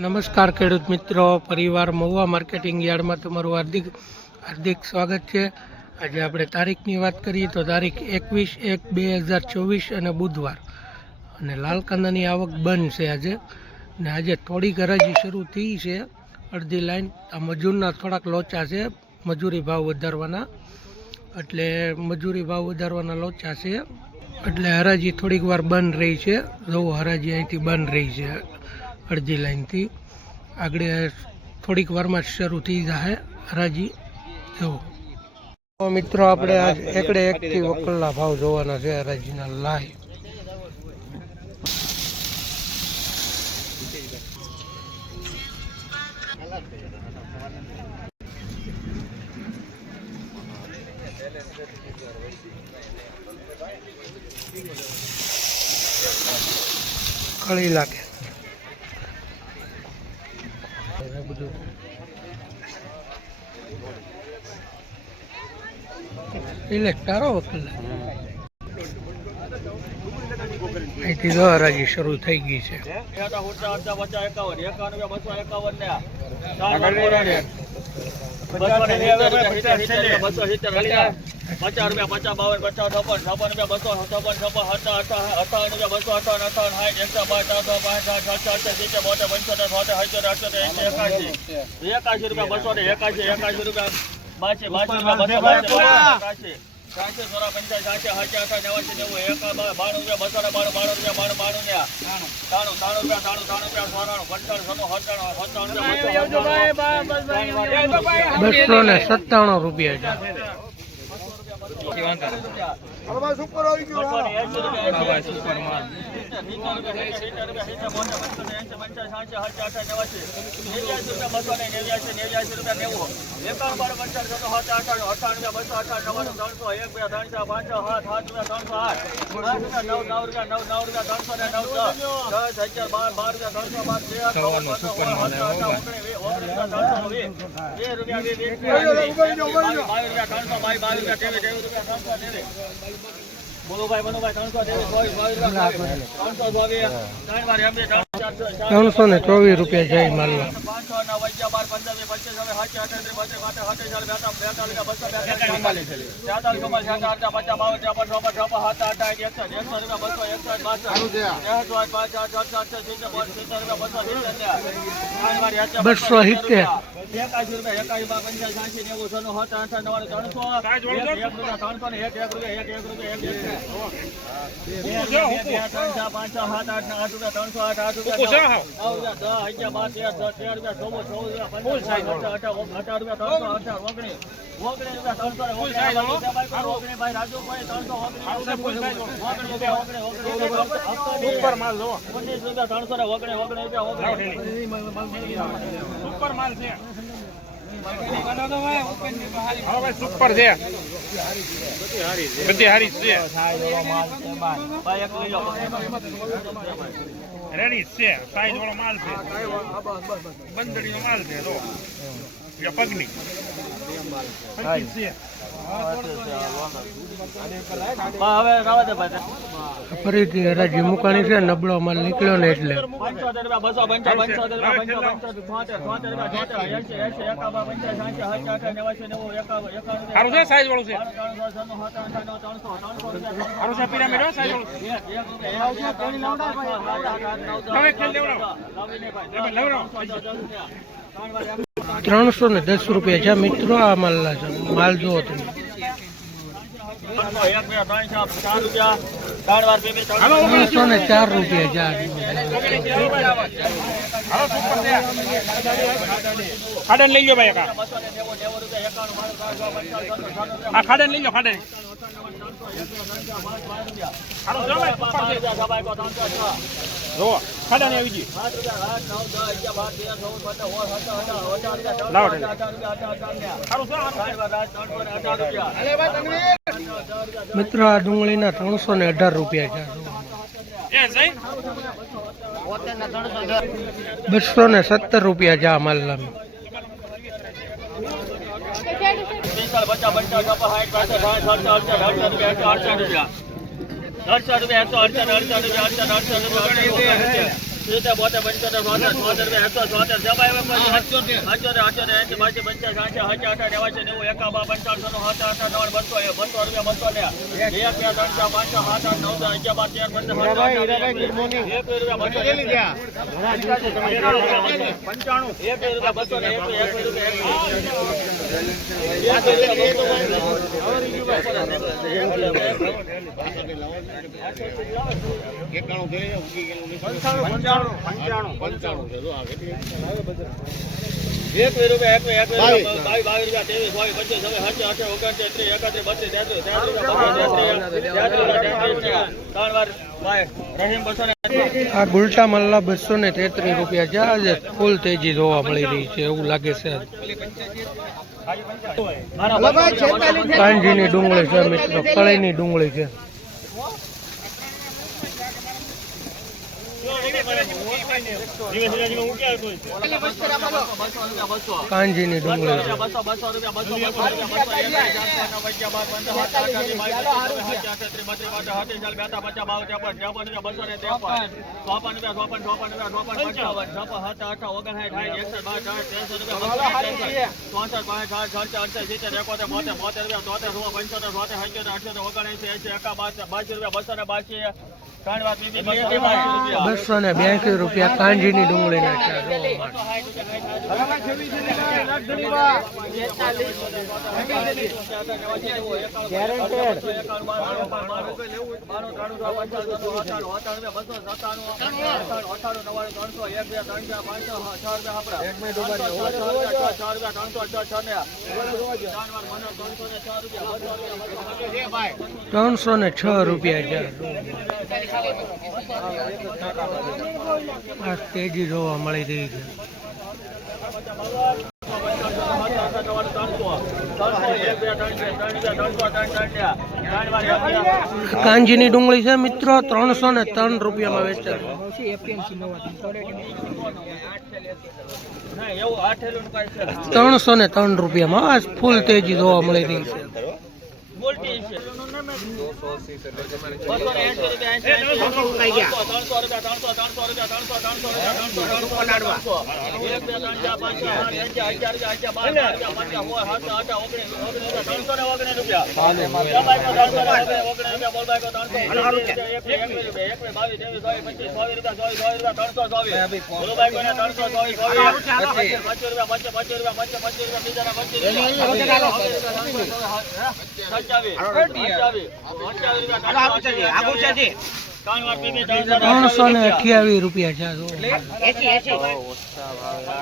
નમસ્કાર ખેડૂત મિત્રો, પરિવાર મહુવા માર્કેટિંગ યાર્ડમાં તમારું હાર્દિક સ્વાગત છે। આજે આપણે તારીખની વાત કરીએ તો તારીખ 21/1/2024 અને બુધવાર, અને લાલ કાંદાની આવક બંધ છે આજે। ને આજે થોડીક હરાજી શરૂ થઈ છે, અડધી લાઈન। આ મજૂરના થોડાક લોચા છે, મજૂરી ભાવ વધારવાના, એટલે મજૂરી ભાવ વધારવાના લોચા છે, એટલે હરાજી થોડીક વાર બંધ રહી છે। જો હરાજી અહીંથી બંધ રહી છે, અડધી લાઈનથી આગળ થોડીક વારમાં શરૂ થઈ જશે હરાજી। જો મિત્રો, આપણે આજ એકડે એકથી વકલના ભાવ જોવાના છે હરાજીના લાઈવ। કળી લાગે તારો વકલ અહીંથી જો હરાજી શરૂ થઈ ગઈ છે। 50 રૂપિયા 50 52 રૂપિયા। સુપર આવી ગયો સુપર માલ બોલો ભાઈ મનોભાઈ 324 રૂપિયા જાય માલના। 270 સુપર છે, બધી હારી છે, રેડી છે, સાઈઝ વાળો માલ છે, બંદડી નો માલ છે, તો પગની ફરીથી હરાજી મુકાણી છે, નબળો માલ નીકળ્યો ને એટલે। સારું છે, સાઈઝ વાળું છે, સારું છે, પિરામિડ સાઈઝ વાળું। 310 રૂપિયા છે મિત્રો આ માલના છે। માલ જુઓ તમે, 304 રૂપિયા છે। ખાડન લઈ લો ભાઈ, આ ખાડન લઈ લો, ખાડન ખાડા આવી ગઈ। મિત્રો, આ ડુંગળીના 318 રૂપિયા છે। 270 રૂપિયા છે આ માલના। 168 રૂપિયા सीधे बोते 75 72 रुपया 174 जबाई में 78 78 80 82 85 88 88 90 91 92 95 97 200 रुपया 200 ले 1 2 3 4 5 6 7 8 9 10 11 12 13 1 रुपया 200 ले लिया 95 1 रुपया 200 ले 1 આ ગુલટા મલ્લા 233 રૂપિયા છે. આજે ફૂલ તેજી જોવા મળી રહી છે એવું લાગે છે. કાંજીની ડુંગળી છે મિત્રો, કળીની ડુંગળી છે. કાંજીની ડુંગળી છે. ₹282 કાંજીની ડુંગળીના છે. ₹306 છે. આ તેજી જોવા મળી રહી છે. કાંજીની ડુંગળી છે મિત્રો, ₹303 માં વેચાય. 303 રૂપિયામાં આ ફૂલ તેજી જોવા મળી રહી છે.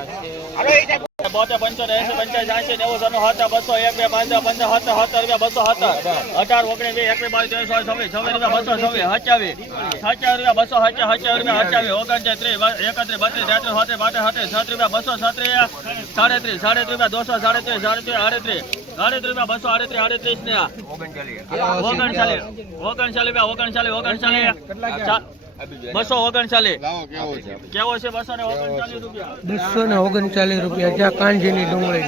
₹328 બોતે 75 80 85 90 90 200 1 2 5 10 15 17 17 કેવો છે 239 રૂપિયા જ્યાં કાંજીની ડુંગળી